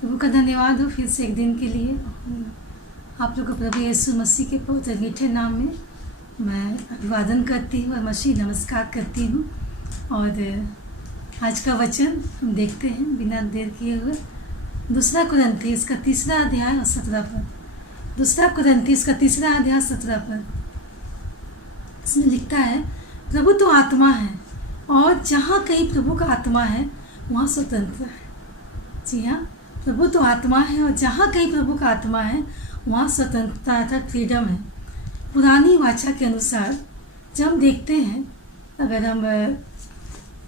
प्रभु का धन्यवाद हो फिर से एक दिन के लिए। आप लोग को प्रभु यीशु मसीह के पवित्र मीठे नाम में मैं अभिवादन करती हूँ और मसीह नमस्कार करती हूँ। और आज का वचन हम देखते हैं बिना देर किए हुए। दूसरा कुरिन्थियों का 3 अध्याय और 17 पद। दूसरा कुरिन्थियों का 3 अध्याय 17 पद। इसमें लिखता है, प्रभु तो आत्मा है और जहाँ कहीं प्रभु का आत्मा है वहाँ स्वतंत्रता है। जी हाँ, प्रभु तो आत्मा है और जहाँ कहीं प्रभु का आत्मा है वहाँ स्वतंत्रता अर्थात फ्रीडम है। पुरानी वाचा के अनुसार जब हम देखते हैं, अगर हम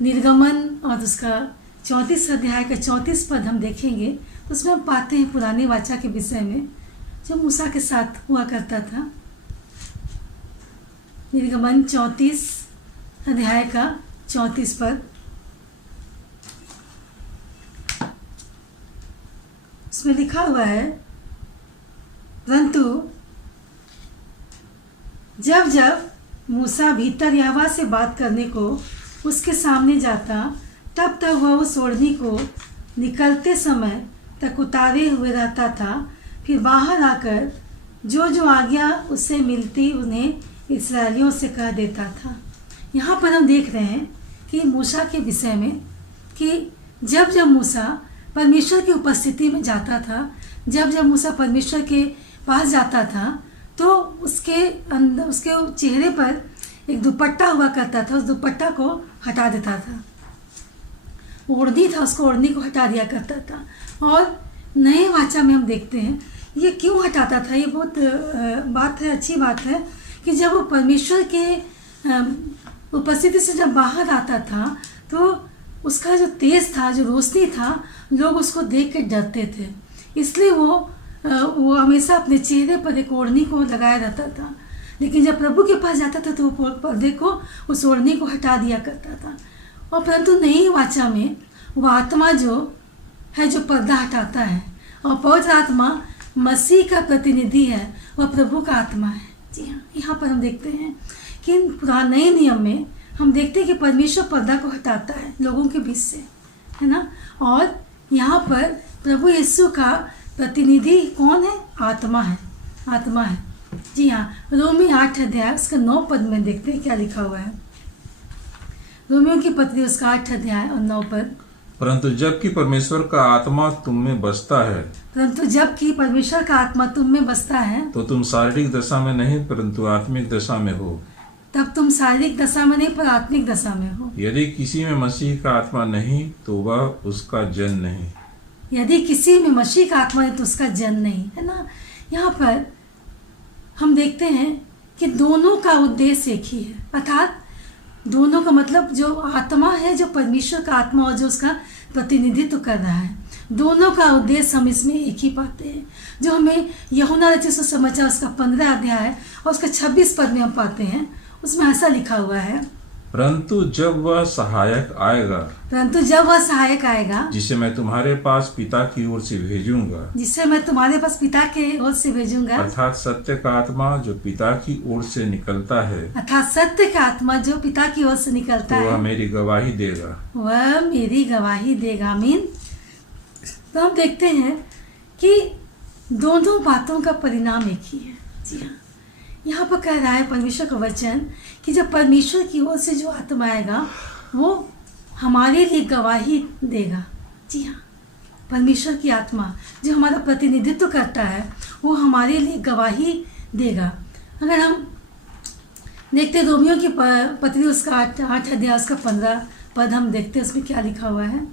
निर्गमन और उसका 34 अध्याय का 34 पद हम देखेंगे तो उसमें हम पाते हैं पुरानी वाचा के विषय में जो मूसा के साथ हुआ करता था। निर्गमन 34 अध्याय का 34 पद, उसमें लिखा हुआ है, परंतु जब जब मूसा भीतर यहोवा से बात करने को उसके सामने जाता तब तक वह उस ओढ़नी को निकलते समय तक उतारे हुए रहता था। फिर बाहर आकर जो जो आज्ञा उससे मिलती उन्हें इस्राएलियों से कह देता था। यहाँ पर हम देख रहे हैं कि मूसा के विषय में कि जब जब मूसा परमेश्वर की उपस्थिति में जाता था, जब जब मूसा परमेश्वर के पास जाता था तो उसके अंदर उसके चेहरे पर एक दुपट्टा हुआ करता था। उस दुपट्टा को हटा देता था। ओढ़नी था, उसको ओढ़नी को हटा दिया करता था। और नए वाचा में हम देखते हैं ये क्यों हटाता था। ये बहुत बात है, अच्छी बात है कि जब वो परमेश्वर के उपस्थिति से जब बाहर आता था तो उसका जो तेज था, जो रोशनी था, लोग उसको देख के डरते थे। इसलिए वो हमेशा अपने चेहरे पर एक ओढ़नी को लगाया रहता था। लेकिन जब प्रभु के पास जाता था तो वो पर्दे को, उस ओढ़नी को हटा दिया करता था। और परंतु नई वाचा में वो आत्मा जो है जो पर्दा हटाता है, और पवित्र आत्मा मसीह का प्रतिनिधि है, वह प्रभु का आत्मा है। जी हाँ, यहाँ पर हम देखते हैं कि पुराने नियम में हम देखते हैं कि परमेश्वर पर्दा को हटाता है लोगों के बीच से, है ना। और यहाँ पर प्रभु यीशु का प्रतिनिधि कौन है? आत्मा है, आत्मा है। जी हाँ, रोमी 8 अध्याय उसका 9 पद में देखते हैं क्या लिखा हुआ है। रोमियों की पत्री उसका 8 अध्याय और 9 पद। परंतु जबकि परमेश्वर का आत्मा तुम में बसता है, परंतु जबकि परमेश्वर का आत्मा तुम में बसता है, तो तुम शारीरिक दशा में नहीं परंतु आत्मिक दशा में हो। तब तुम शारीरिक दशा में नहीं पर आत्मिक दशा में हो। यदि किसी में मसीह का आत्मा नहीं तो वह उसका जन नहीं। यदि किसी में मसीह का आत्मा है तो उसका जन नहीं, है ना। यहाँ पर हम देखते हैं कि दोनों का उद्देश्य एक ही है, अर्थात दोनों का मतलब जो आत्मा है, जो परमेश्वर का आत्मा और जो उसका प्रतिनिधित्व कर रहा है, दोनों का उद्देश्य हम इसमें एक ही पाते हैं। जो हमें यूहन्ना रचित सुसमाचार उसका 15 अध्याय और उसका 26 पद में हम पाते हैं, उसमें ऐसा लिखा हुआ है, परंतु जब वह सहायक आएगा, परंतु जब वह सहायक आएगा, जिसे मैं तुम्हारे पास पिता की ओर से भेजूंगा, जिसे मैं तुम्हारे पास पिता के ओर से भेजूंगा, अर्थात सत्य का आत्मा जो पिता की ओर से निकलता है, अर्थात सत्य का आत्मा जो पिता की ओर से निकलता तो है, वह मेरी गवाही देगा, वह मेरी गवाही देगा। आमीन। तो हम देखते हैं कि दोनों बातों का परिणाम एक ही है। जी हाँ, यहाँ पर कह रहा है परमेश्वर का वचन कि जब परमेश्वर की ओर से जो आत्मा आएगा वो हमारे लिए गवाही देगा। जी हाँ, परमेश्वर की आत्मा जो हमारा प्रतिनिधित्व करता है वो हमारे लिए गवाही देगा। अगर हम देखते हैं रोमियों की पत्री उसका 8 अध्याय उसका 15 पद हम देखते हैं, उसमें क्या लिखा हुआ है,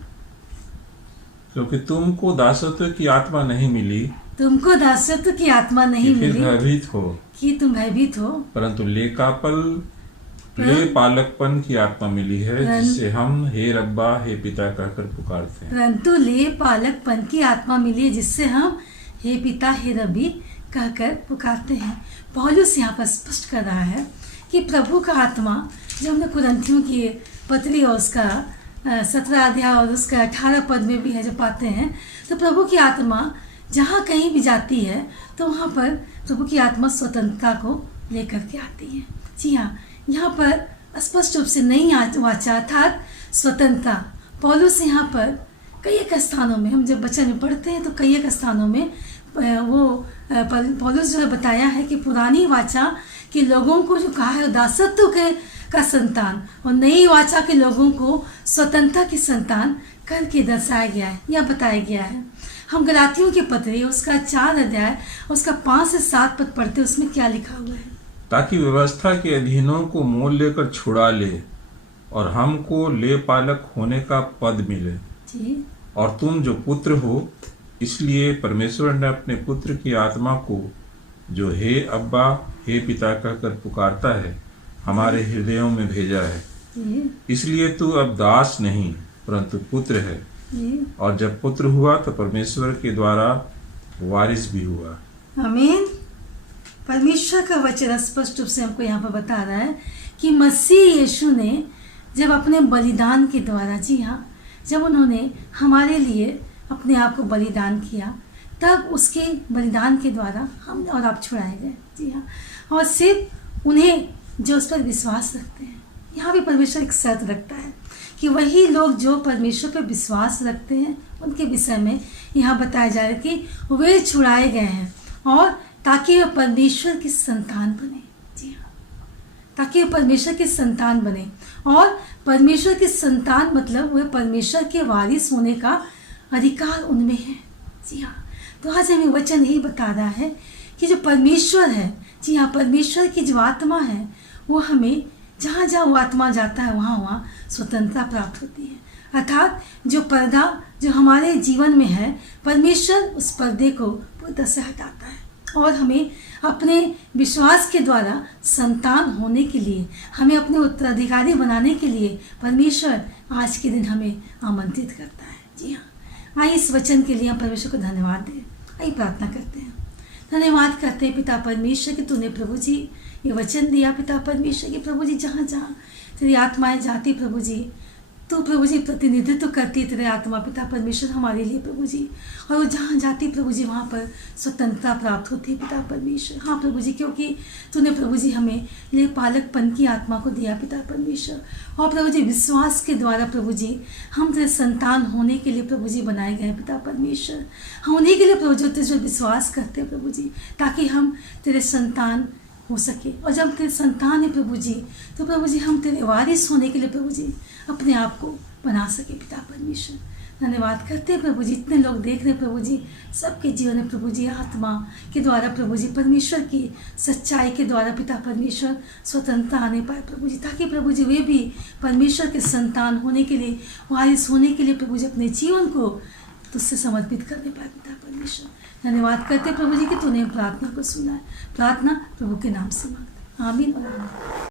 क्योंकि तुमको दासत्व की आत्मा नहीं मिली, तुमको दासत्व की आत्मा नहीं मिली भयभीत हो कि तुम भयभीत हो, परंतु ले पालकपन की आत्मा मिली है, जिससे हम हे रब्बा हे पिता कहकर पुकारते हैं। परंतु ले पालकपन की आत्मा मिली है, जिससे हम हे पिता हे रब्बी कहकर पुकारते हैं। पौलुस यहाँ पर स्पष्ट कर रहा है कि प्रभु का आत्मा, जो हमने कुरिन्थियों की पत्री और उसका 17 अध्याय और उसका 18 पद में भी है जो पाते हैं, तो प्रभु की आत्मा जहाँ कहीं भी जाती है तो वहाँ पर प्रभु की आत्मा स्वतंत्रता को लेकर के आती है। जी हाँ, यहाँ पर स्पष्ट रूप से नई वाचा अर्थात स्वतंत्रता। पौलुस यहाँ पर कई एक स्थानों में हम जब वचन में पढ़ते हैं तो कई एक स्थानों में वो पौलुस जो है बताया है कि पुरानी वाचा के लोगों को जो कहा है दासत्व के का संतान और नई वाचा के लोगों को स्वतंत्रता की संतान करके दर्शाया गया है या बताया गया है। हम गलातियों के पत्र उसका 4 अध्याय उसका 5 से 7 पद पढ़ते, उसमें क्या लिखा हुआ है? ताकि व्यवस्था के अधीनों को मोल लेकर छुड़ा ले और हमको ले पालक होने का पद मिले जी। और तुम जो पुत्र हो, इसलिए परमेश्वर ने अपने पुत्र की आत्मा को जो हे अब्बा हे पिता कहकर पुकारता है हमारे हृदयों में भेजा है। जी। इसलिए तू अब दास नहीं परंतु पुत्र है, जी। और जब पुत्र हुआ तो परमेश्वर के द्वारा वारिस भी हुआ। आमीन। परमेश्वर का वचन स्पष्ट रूप से हमको यहाँ पर बता रहा है कि मसीह यीशु ने जब अपने बलिदान के द्वारा, जी हाँ, जब उन्होंने हमारे लिए अपने आप को बलिदान किया, तब उसके बलिदान के द्वारा हम और आप छुड़ाए गए। जी हाँ, और सिर्फ उन्हें जो उस पर विश्वास रखते हैं। यहाँ भी परमेश्वर एक शर्त रखता है कि वही लोग जो परमेश्वर पर विश्वास रखते हैं उनके विषय में यहाँ बताया जा रहा है कि वे छुड़ाए गए हैं, और ताकि वे परमेश्वर की संतान बने। जी हाँ, ताकि वे परमेश्वर की संतान बने, और परमेश्वर की संतान मतलब वे परमेश्वर के वारिस होने का अधिकार उनमें है। जी हाँ, तो आज हमें वचन यही बता रहा है कि जो परमेश्वर है, जी हाँ, परमेश्वर की जो आत्मा है वो हमें जहाँ जहाँ वो आत्मा जाता है वहाँ वहाँ स्वतंत्रता प्राप्त होती है। अर्थात जो पर्दा जो हमारे जीवन में है, परमेश्वर उस पर्दे को पूरी से हटाता है और हमें अपने विश्वास के द्वारा संतान होने के लिए, हमें अपने उत्तराधिकारी बनाने के लिए परमेश्वर आज के दिन हमें आमंत्रित करता है। जी हाँ, आइए इस वचन के लिए हम परमेश्वर को धन्यवाद दें। आइए प्रार्थना करते हैं। धन्यवाद करते हैं पिता परमेश्वर कि तूने प्रभु जी ये वचन दिया। पिता परमेश्वर कि प्रभु जी जहाँ जहाँ तेरी आत्माएं जाती प्रभु जी, तू प्रभु जी प्रतिनिधित्व करती है तेरे आत्मा पिता परमेश्वर हमारे लिए प्रभु जी, और वो जहाँ जाती प्रभु जी वहाँ पर स्वतंत्रता प्राप्त होती है पिता परमेश्वर। हाँ प्रभु जी, क्योंकि तूने प्रभु जी हमें ले पालकपन की आत्मा को दिया पिता परमेश्वर, और प्रभु जी विश्वास के द्वारा प्रभु जी हम तेरे संतान होने के लिए प्रभु जी बनाए गए पिता परमेश्वर। हम उन्हीं के लिए प्रभु जी तुझे विश्वास करते हैं प्रभु जी, ताकि हम तेरे संतान हो सके, और जब तेरे संतान है प्रभु जी तो प्रभु जी हम तेरे वारिस होने के लिए प्रभु जी अपने आप को बना सके पिता परमेश्वर। धन्यवाद करते हैं प्रभु जी, इतने लोग देख रहे हैं प्रभु जी, सबके जीवन में प्रभु जी आत्मा के द्वारा प्रभु जी परमेश्वर की सच्चाई के द्वारा पिता परमेश्वर स्वतंत्रता आने पाए प्रभु जी, ताकि प्रभु जी वे भी परमेश्वर के संतान होने के लिए, वारिस होने के लिए प्रभु जी अपने जीवन को तुझसे समर्पित करने पाए पिता परमेश्वर। धन्यवाद करते प्रभु जी कि तूने प्रार्थना को सुना है। प्रार्थना प्रभु के नाम से मांगते, आमीन और आमीन।